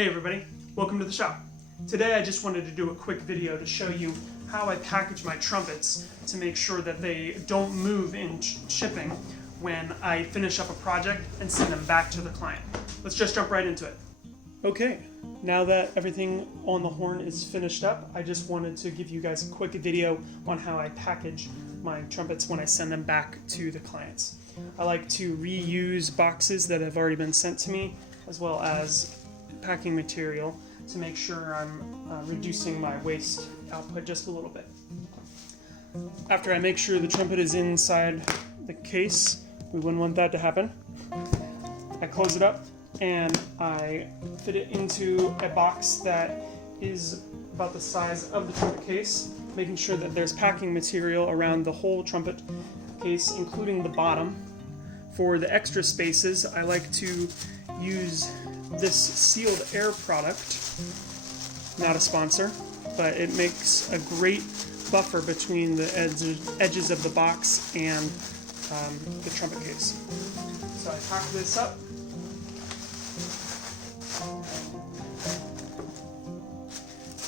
Hey everybody, welcome to the shop. Today I just wanted to do a quick video to show you how I package my trumpets to make sure that they don't move in shipping when I finish up a project and send them back to the client. Let's just jump right into it. Okay, now that everything on the horn is finished up, I just wanted to give you guys a quick video on how I package my trumpets when I send them back to the clients. I like to reuse boxes that have already been sent to me, as well as packing material to make sure I'm reducing my waste output just a little bit. After I make sure the trumpet is inside the case, we wouldn't want that to happen, I close it up and I fit it into a box that is about the size of the trumpet case, making sure that there's packing material around the whole trumpet case, including the bottom. For the extra spaces, I like to use this sealed air product. Not a sponsor, but it makes a great buffer between the edges of the box and the trumpet case. So I pack this up.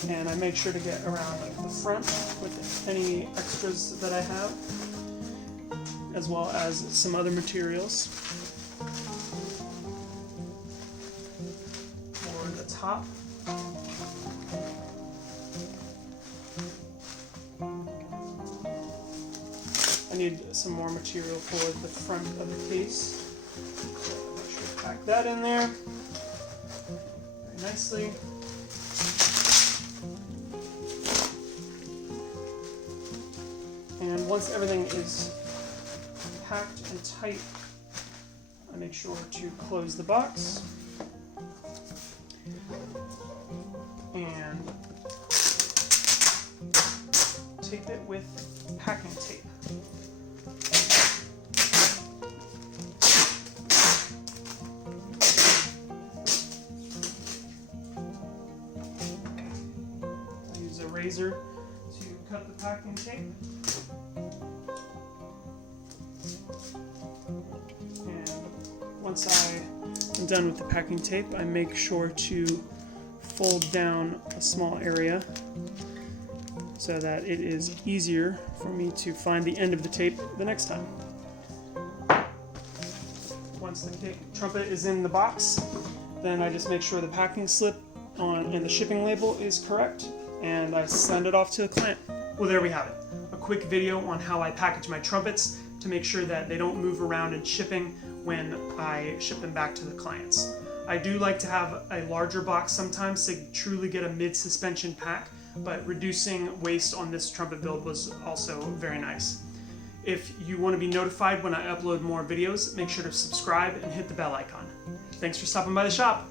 And I make sure to get around the front with any extras that I have, as well as some other materials. For the top, I need some more material for the front of the case. So make sure to pack that in there very nicely. And once everything is packed and tight, I make sure to close the box and tape it with packing tape. I use a razor to cut the packing tape. Once I am done with the packing tape, I make sure to fold down a small area so that it is easier for me to find the end of the tape the next time. Once the trumpet is in the box, then I just make sure the packing slip and the shipping label is correct, and I send it off to the client. Well, there we have it. A quick video on how I package my trumpets to make sure that they don't move around in shipping when I ship them back to the clients. I do like to have a larger box sometimes to truly get a mid-suspension pack, but reducing waste on this trumpet build was also very nice. If you want to be notified when I upload more videos, make sure to subscribe and hit the bell icon. Thanks for stopping by the shop.